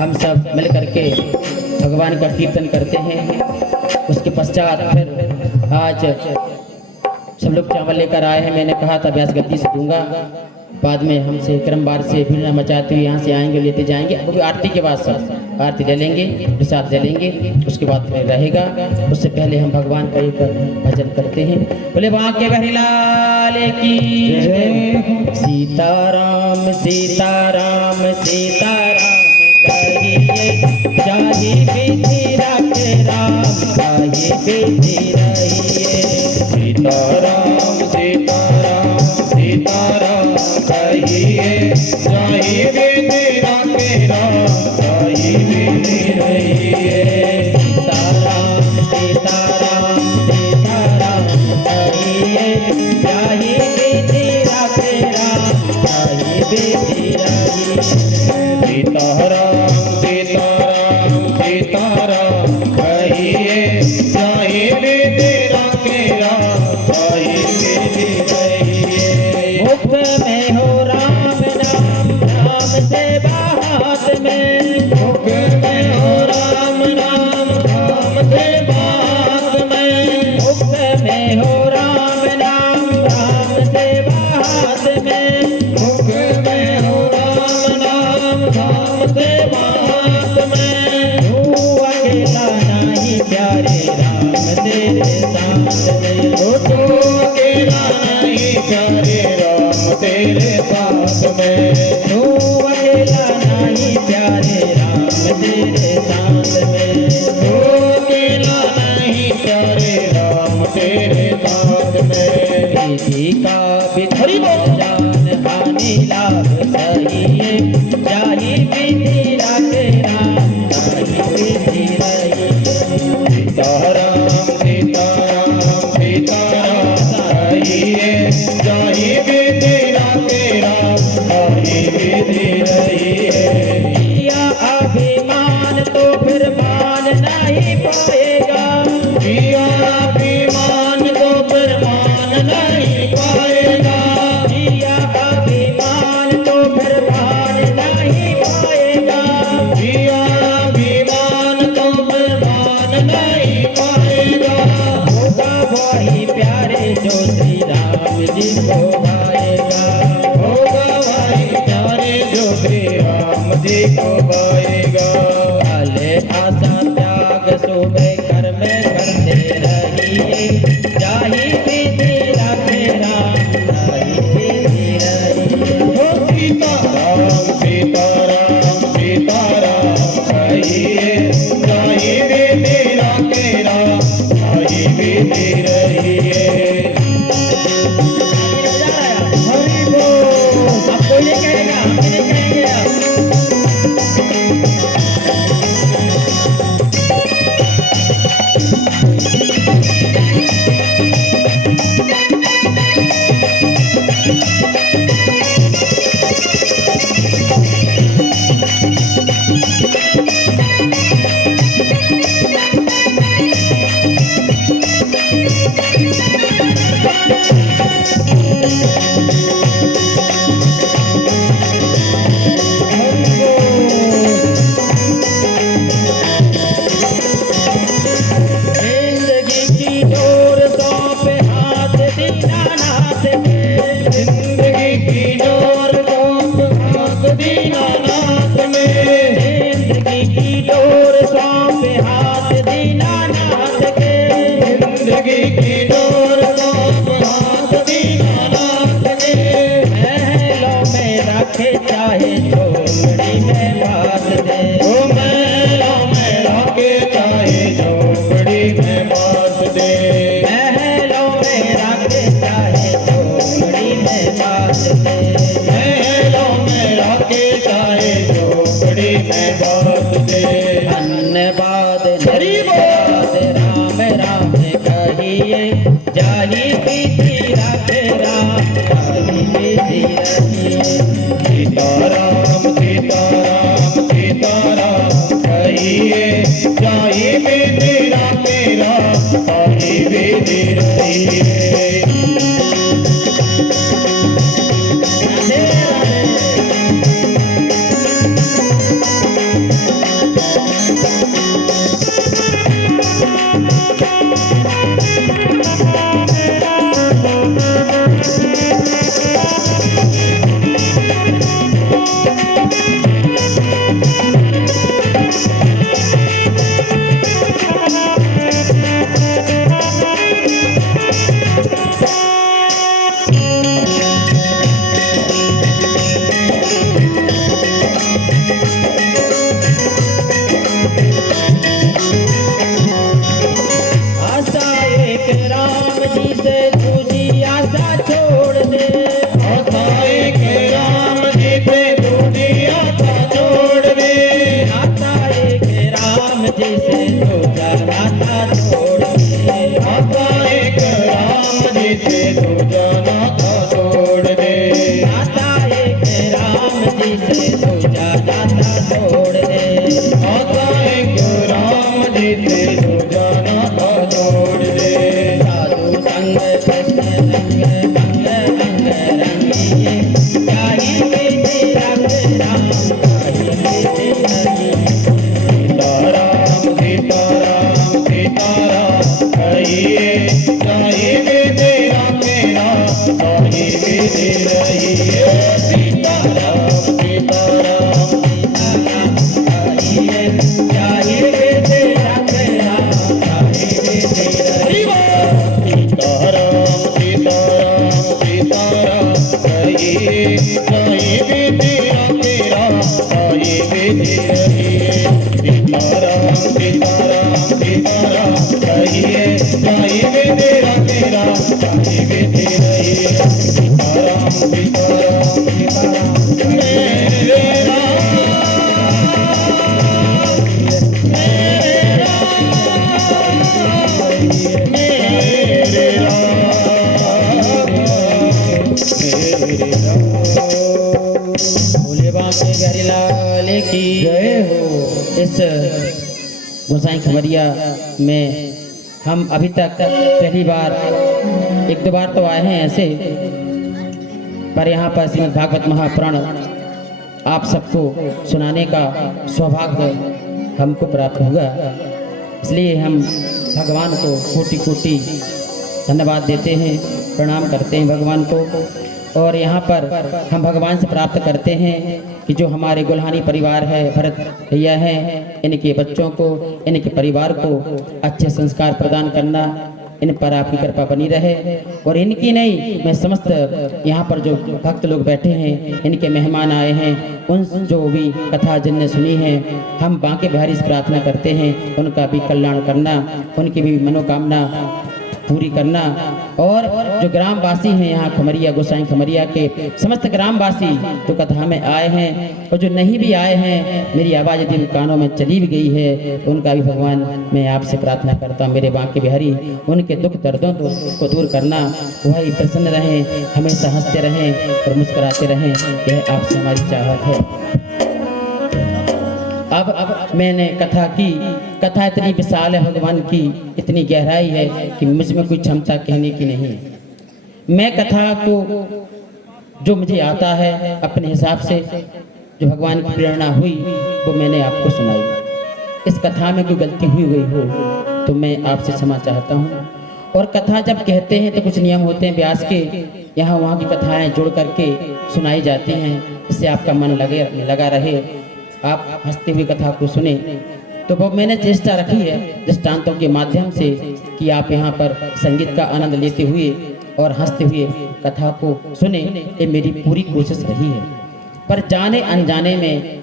हम सब मिल करके भगवान का कीर्तन करते हैं। उसके पश्चात फिर आज सब लोग चावल लेकर आए हैं। मैंने कहा था व्यास गद्दी से दूंगा, बाद में हमसे क्रमवार से भीड़ न मचाते हुए यहाँ से आएंगे, लेते जाएंगे। वो भी आरती के बाद सब आरती ले लेंगे, प्रसाद ले लेंगे, उसके बाद फिर रहेगा। उससे पहले हम भगवान का एक भजन करते हैं। बोले बांके बिहारी लाल की जय। सीताराम सीताराम सीताराम कहिए, जाहि विधि रखे राम ताहि विधि रहिए। सीताराम सीताराम सीताराम कहिए, जाहि विधि रखे राम ताहि विधि रहिए। सीताराम सीताराम सीताराम कहिए, जाहि विधि रखे राम ताहि विधि रहिए। सीताराम सीताराम सीताराम कहिए, जाहि विधि रखे राम ताहि विधि रहिए। मुख में हो राम नाम, राम सेवा हाथ में। मुख में हो राम नाम, राम सेवा हाथ में। मुख में हो राम नाम, राम सेवा हाथ में। मुख में हो राम नाम, राम सेवा हाथ में। तू अकेला नहीं प्यारे राम तेरे साथ में। तू अकेला नहीं प्यारे राम तेरे साथ में। तू अकेला नहीं प्यारे राम तेरे साथ में। तू अकेला नहीं प्यारे राम तेरे साथ में। विधि का विधि जान हानि लाभ सहिए, जाहि विधि रखे राम ताहि विधि रहिए। सीताराम सीताराम सीताराम कहिए, जाहि विधि रखे राम ताहि विधि रहिए। किया अभिमान तो फिर मान नहीं पाएगा। किया अभिमान तो फिर मान नहीं पाएगा। किया अभिमान तो फिर मान नहीं पाएगा। किया अभिमान तो फिर मान नहीं पाएगा। होगा वही प्यारे जो श्री राम जी को भाएगा। होगा भाई प्यारे जो श्री राम जी को गाएगा। भले आशा त्याग सुबह घर में करते रहिए, जाहि विधि रखे राम ताहि विधि रहिए। ओ सीताराम सीताराम सीताराम कहिए, जाहि विधि रखे राम ताहि विधि रहिए। हरि बोल। अब कोई नहीं कहेगा, हम भी नहीं कहेंगे अब। जिंदगी की डोर सौंपे हाथ दीनानाथ के। जिंदगी की डोर सौंप हाथ दीनानाथ में। जिंदगी की डोर सौंपे हाथ दीनानाथ के। जिंदगी की डोर सौंप हाथ दीनानाथ के। महलों में रखे चाहे झोपड़ी में बांध दे। ओ महलों में रखे चाहे झोपड़ी में बांध दे। महलों में रखे चाहे झोपड़ी में बांध दे। महलों में रखे चाहे झोपड़ी में बांध दे। धन्यवाद धन्यवाद राम राम कहिए, जाहि विधि रखे राम ताहि विधि रहिए। सीताराम सीताराम सीताराम कहिए, जाहि विधि रखे राम ताहि विधि रहिए। राधे राधे। बोले बांके बिहारी लाल की जय हो। इस गोसाई खमरिया में हम अभी तक पहली बार, एक दो बार तो आए हैं ऐसे, पर यहाँ पर श्रीमद् भागवत महापुराण आप सबको सुनाने का सौभाग्य हमको प्राप्त हुआ। इसलिए हम भगवान को कोटि कोटि धन्यवाद देते हैं, प्रणाम करते हैं भगवान को। और यहाँ पर हम भगवान से प्राप्त करते हैं कि जो हमारे गुल्हानी परिवार है, भरत भैया हैं, इनके बच्चों को, इनके परिवार को अच्छे संस्कार प्रदान करना, इन पर आपकी कृपा बनी रहे। और इनकी नहीं, मैं समस्त यहाँ पर जो भक्त लोग बैठे हैं, इनके मेहमान आए हैं, उन जो भी कथा जिनने सुनी है, हम बांके बिहारी से प्रार्थना करते हैं उनका भी कल्याण करना, उनकी भी मनोकामना पूरी करना। और जो ग्रामवासी हैं यहाँ खमरिया, गोसाई खमरिया के समस्त ग्रामवासी जो कथा में आए हैं और जो नहीं भी आए हैं, मेरी आवाज़ यदि कानों में चली भी गई है तो उनका भी भगवान मैं आपसे प्रार्थना करता हूँ, मेरे बांके बिहारी उनके दुख दर्दों को दूर करना, वही प्रसन्न रहें, हमेशा हंसते रहें और मुस्कुराते रहें, यह आपसे हमारी चाहत है। अब मैंने कथा की, कथा इतनी विशाल है भगवान की, इतनी गहराई है कि मुझ में कोई क्षमता कहने की नहीं है। मैं कथा को जो मुझे आता है अपने हिसाब से, जो भगवान की प्रेरणा हुई वो मैंने आपको सुनाई। इस कथा में कोई गलती हुई हो तो मैं आपसे क्षमा चाहता हूँ। और कथा जब कहते हैं तो कुछ नियम होते हैं व्यास के, यहाँ वहाँ की कथाएँ जोड़ करके सुनाई जाती हैं, इससे आपका मन लगा रहे, आप हंसते हुए कथा को सुने। तो वो मैंने चेष्टा रखी है दृष्टांतों के माध्यम से कि आप यहाँ पर संगीत का आनंद लेते हुए और हंसते हुए कथा को सुने, ये मेरी पूरी कोशिश रही है। पर जाने अनजाने में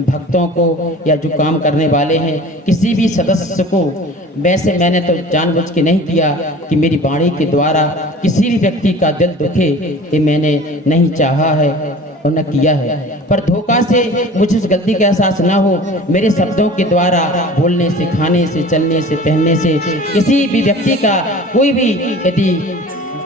भक्तों को या जो काम करने वाले हैं किसी भी सदस्य को, वैसे मैंने तो जानबूझ के नहीं किया कि मेरी वाणी के द्वारा किसी भी व्यक्ति का दिल दुखे, ये मैंने नहीं चाहा है और न किया है। पर धोखा से मुझे उस गलती का एहसास ना हो, मेरे शब्दों के द्वारा, बोलने से, खाने से, चलने से, पहनने से किसी भी व्यक्ति का कोई भी यदि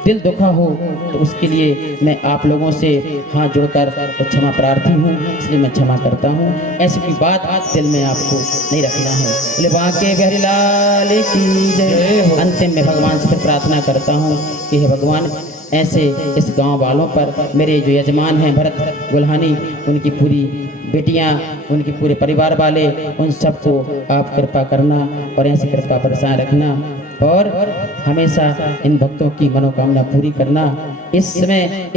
दिल दुखा हो तो उसके लिए मैं आप लोगों से हाथ जोड़कर क्षमा प्रार्थी हूँ, इसलिए मैं क्षमा करता हूँ। ऐसी कोई बात दिल में आपको नहीं रखना है। बोले बांके बिहारी लाल की जय। अंतिम में भगवान से प्रार्थना करता हूँ कि हे भगवान, ऐसे इस गांव वालों पर, मेरे जो यजमान हैं भरत गुल्हानी, उनकी पूरी बेटियां, उनके पूरे परिवार वाले, उन सबको आप कृपा करना और ऐसी कृपा बरसाए रखना और हमेशा इन भक्तों की मनोकामना पूरी करना। इस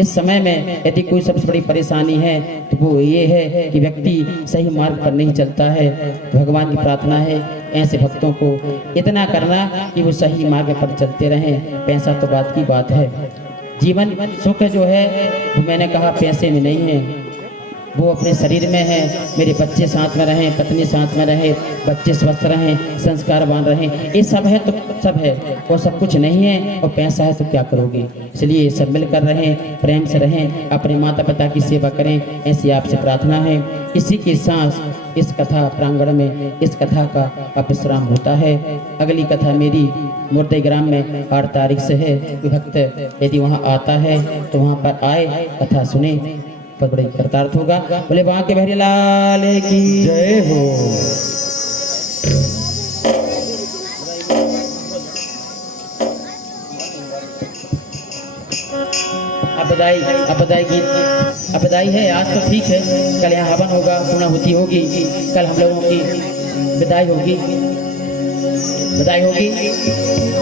समय में यदि कोई सबसे बड़ी परेशानी है तो वो ये है कि व्यक्ति सही मार्ग पर नहीं चलता है। तो भगवान की प्रार्थना है ऐसे भक्तों को इतना करना कि वो सही मार्ग पर चलते रहें। पैसा तो बात की बात है, जीवन सुख जो है वो मैंने कहा पैसे में नहीं है, वो अपने शरीर में है। मेरे बच्चे साथ में रहें, पत्नी साथ में रहे, बच्चे स्वस्थ रहें, संस्कारवान रहें, ये सब है तो सब है, वो सब कुछ नहीं है और पैसा है तो क्या करोगे। इसलिए सब मिलकर रहें, प्रेम से रहें, अपने माता पिता की सेवा करें, ऐसी आपसे प्रार्थना है। इसी के साथ इस कथा प्रांगण में इस कथा का अब विश्राम होता है। अगली कथा मेरी मुर्दे ग्राम में 8 तारीख से है। भक्त यदि वहाँ आता है तो वहाँ पर आए, कथा सुने, बहुत बड़ी कृतार्थ होगा। बोले बांके बिहारी लाल की जय हो। अब बधाई है। आज तो ठीक है, कल यहाँ हवन होगा, पूर्णाहुति होगी, कल हम लोगों की विदाई होगी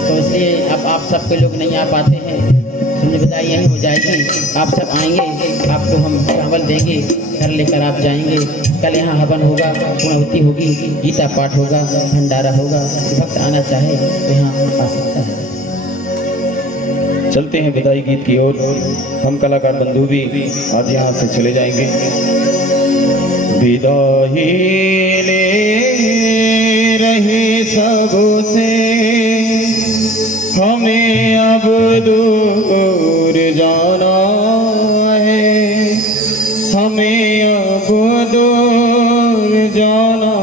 तो इसलिए अब आप सब कोई लोग नहीं आ पाते हैं, सुनने विदाई यहीं हो जाएगी। आप सब आएंगे, आपको हम चावल देंगे, घर लेकर आप जाएंगे। कल यहाँ हवन होगा, पूर्णाहुति होगी, गीता पाठ होगा, भंडारा होगा। भक्त आना चाहे तो यहाँ आ सकता है। चलते हैं विदाई गीत की ओर। हम कलाकार बंधु भी आज यहाँ से चले जाएंगे। विदाई ले रहे सबसे, हमें अब दूर जाना है, हमें अब दूर जाना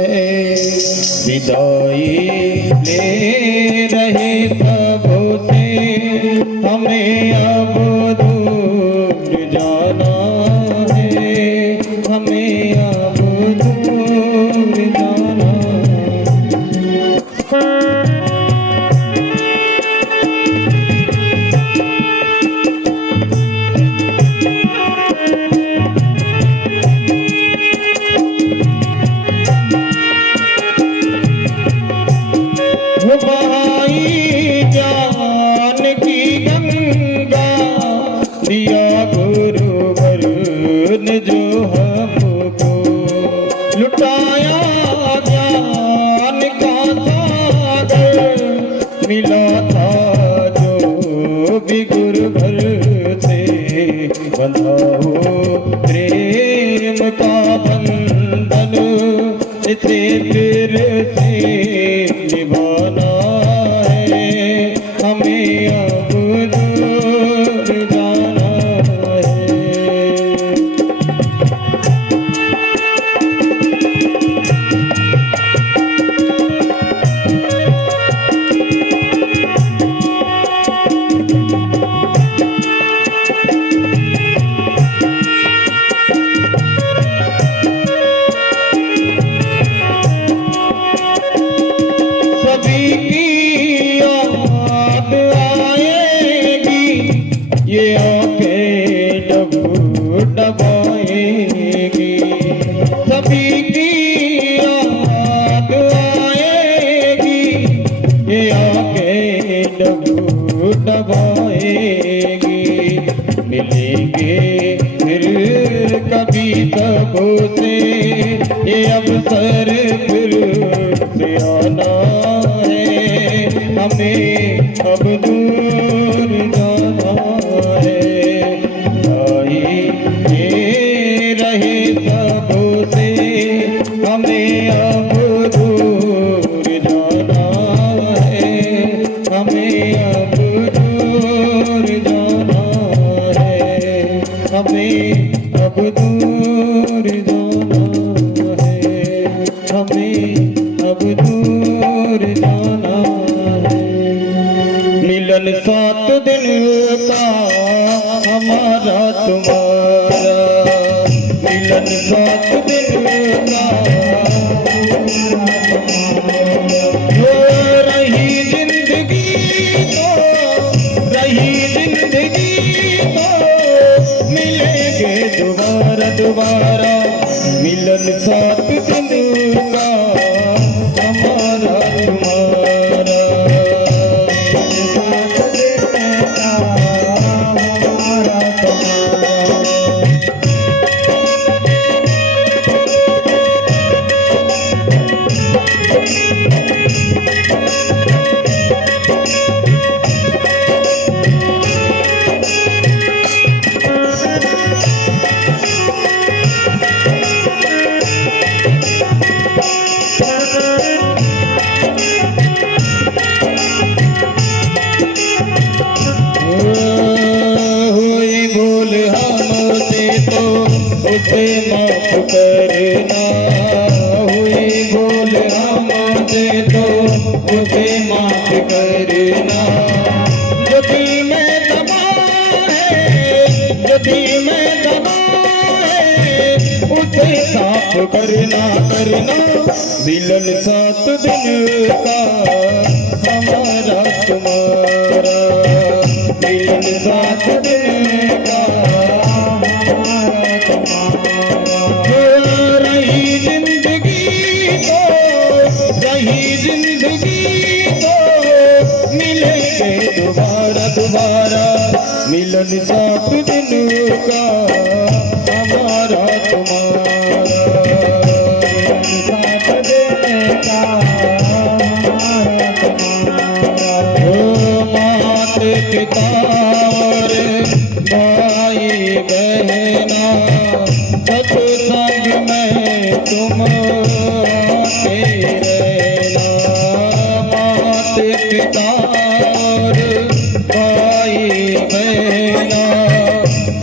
है। विदाई ले रहे सबसे, हमें अब दूर जाना है। हमें अब दूर जाना वो बहाई जान की गंगा दिया गुरुवर ने जो हमको लुटाया ज्ञान का सागर मिला था जो भी गुरुवर से बंधा हो प्रेम का बंधन इसे फिर से निभाना है हमें अब दूर जाना है सभी की याद आएगी ये आंखें डबाएगी सभी की याद आएगी ये आंखें डबाएगी मिलेंगे फिर कभी सबों से ये अवसर फिर से आना है हमें अब दूर जाना है आई ये रहे सबों से हमें अब दूर जाना है हमें अब दूर जाना है हमें अब दूर जाना है हमें अब दूर जाना है मिलन 7 दिन का हमारा तुम्हारा मिलन 7 दिन का हो रही जिंदगी तो मिलेंगे दोबारा मिलन 7 दिन का हमारा तुम्हारा हुई भूल हमसे तो उसे माफ करना हुई भूल हमसे तो उसे माफ करना जो दिल में दबा है उसे साफ करना मिलन 7 दिन का हमारा तुम्हारा मिलन 7 दिन का हमारा तुम्हारा हो रही जिंदगी तो मिलेंगे दोबारा मिलन 7 दिन का हमारा तुम्हारा मिलन 7 दिन का हमारा तुम्हारा हो मात पिता और भाई बहना सत्संग में तुम आते रहना मात पिता और भाई बहना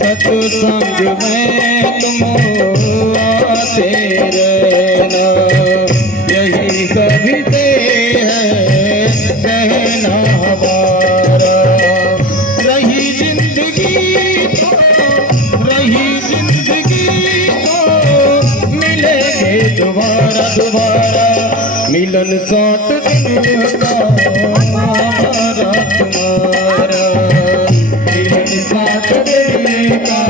सत्संग में तुम आते रहना यही कभी से है कहना हमारा रही जिंदगी तो दोबारा दोबारा मिलन साथ दिन का हमारा तुम्हारा, मिलन साथ दिन का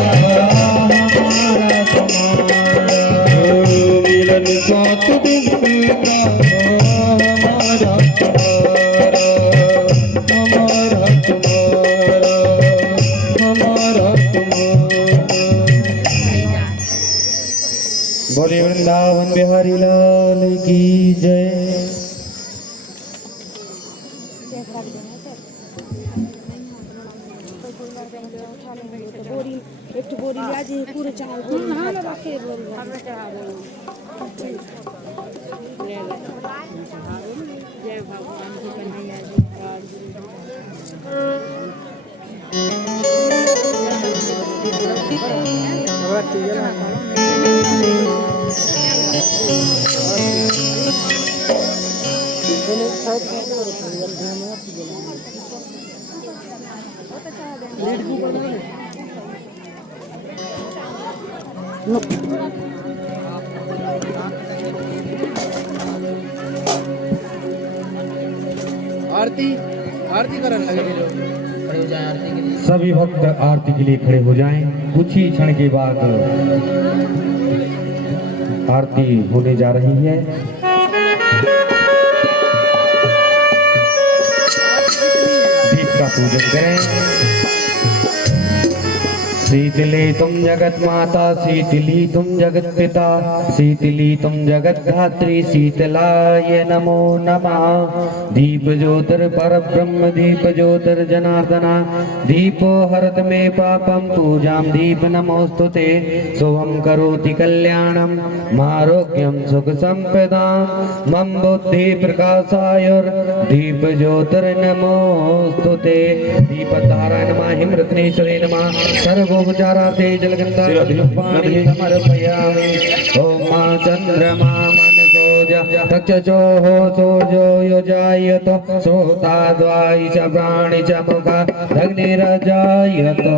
हमारा तुम्हारा, मिलन साथ दिन का हमारा तुम्हारा, हमारा तुम्हारा, हमारा तुम्हारा। बोले वृंदावन बिहारी लाल की जय। बोरी एक बोरी आज पूरे चावल रखे जय भगवान जी कन्हैया जी आरती आरती करने लगे जो खड़े हो जाए आरती के लिए। सभी भक्त आरती के लिए खड़े हो जाएं। कुछ ही क्षण के बाद आरती होने जा रही है। दीप का पूजन करें। शीतली तुम जगत माता, शीतली तुम जगत पिता, शीतली तुम जगत धात्री, शीतलाय नमो नमः। दीप ज्योतिर पर ब्रह्म, दीप ज्योतिर जनार्दना, दीपो हरत मे पापम, पूजाम दीप नमोस्तुते। शुभम करोति कल्याणम, मारोग्यम सुख संपदाम, मम बुद्धि प्रकाशायुर, दीप ज्योतिर नमोस्तुते। दीपधाराय नमः, हिमरत्नेश्वरे नमः, सर्वोपचारा से जलगंधा पानी समर्पयामि। ओम मां चंद्रमा मनसोज तक्षो हो सूर्यो योजायतो, सोताद्वाई च प्राणि च मुखा अग्निरजायतो।